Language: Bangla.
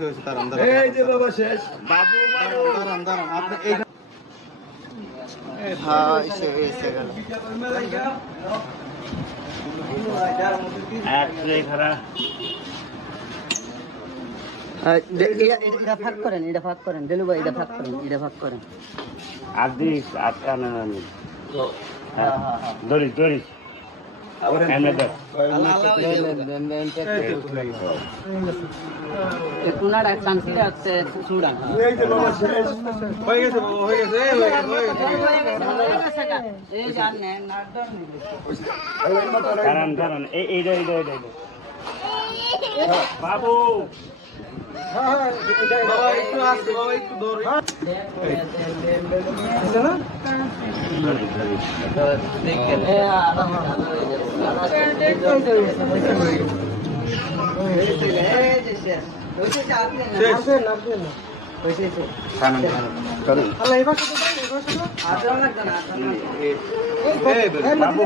হয়েছে তার আন্দার এই যে বাবা শেষ বাবু দাঁড়ান দাঁড়ান আপনি এই হ্যাঁ এসে গেল এটা ভাগ করেন দেলু ভাই এটা ভাগ করেন আদিস আটকানা নামি দড়ি দড়ি এমনে দে টুনাটা চান্সিটা আছে সুড়া এই যে বাবা শেষ হয়ে গেছে বাবা হয়ে গেছে এই জানে না কারণ কারণ এই বাবু বাবা একটু আসছে বাবা একটু দৌড় আছে না আল্লাহ এবার বাবু